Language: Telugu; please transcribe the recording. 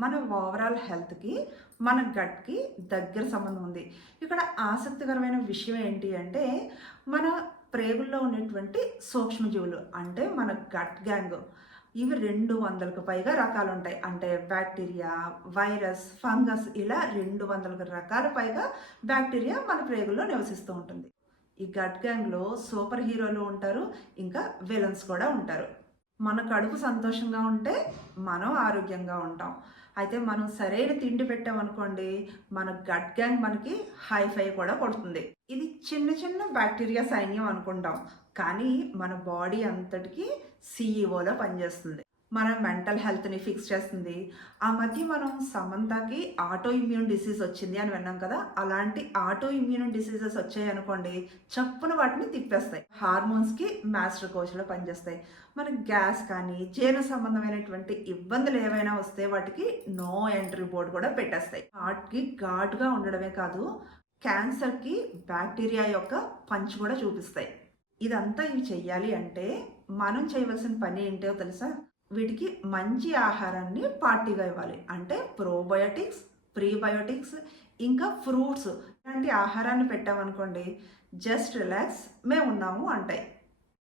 మన ఓవరాల్ హెల్త్‌కి, మన గట్‌కి దగ్గర సంబంధం ఉంది. ఇక్కడ ఆసక్తికరమైన విషయం ఏంటి అంటే, మన ప్రేగుల్లో ఉండేటువంటి సూక్ష్మజీవులు అంటే మన గట్ గ్యాంగ్. ఇవి 200కు పైగా రకాలుంటాయి. అంటే బ్యాక్టీరియా, వైరస్, ఫంగస్ ఇలా 200 రకాల పైగా బ్యాక్టీరియా మన ప్రేగుల్లో నివసిస్తూ ఉంటుంది. ఈ గట్ గ్యాంగ్‌లో సూపర్ హీరోలు ఉంటారు. ఇంకా విలన్స్ కూడా ఉంటారు. మన కడుపు సంతోషంగా ఉంటే మనం ఆరోగ్యంగా ఉంటాం. అయితే మనం సరైన తిండి పెట్టామనుకోండి, మన గట్ గ్యాంగ్ మనకి హై కూడా కొడుతుంది. ఇది చిన్న చిన్న బ్యాక్టీరియా సైన్యం అనుకుంటాం. కానీ మన బాడీ అంతటికి సీఈఓలా పనిచేస్తుంది. మన మెంటల్ హెల్త్‌ని ఫిక్స్ చేస్తుంది. ఆ మధ్య మనం సమంతకి ఆటో ఇమ్యూన్ డిసీజ్ వచ్చింది అని విన్నాం కదా! అలాంటి ఆటో ఇమ్యూన్ డిసీజెస్ వచ్చాయనుకోండి, చప్పున వాటిని తిప్పేస్తాయి. హార్మోన్స్‌కి మాస్టర్ కోచ్‌లా పనిచేస్తాయి. మనకి గ్యాస్ కానీ, జీర్ణ సంబంధమైనటువంటి ఇబ్బందులు ఏవైనా వస్తే వాటికి నో ఎంట్రీ బోర్డ్ కూడా పెట్టేస్తాయి. హార్ట్‌కి ఘాటుగా ఉండడమే కాదు, క్యాన్సర్‌కి బ్యాక్టీరియా యొక్క పంచ్ కూడా చూపిస్తాయి. ఇదంతా ఇవి చెయ్యాలి అంటే మనం చేయవలసిన పని ఏంటో తెలుసా? వీటికి మంచి ఆహారాన్ని పార్టీగా ఇవ్వాలి. అంటే ప్రోబయోటిక్స్, ప్రీబయోటిక్స్ ఇంకా ఫ్రూట్స్ ఇలాంటి ఆహారాన్ని పెట్టామనుకోండి, జస్ట్ రిలాక్స్ మేమున్నాము అంటాయి.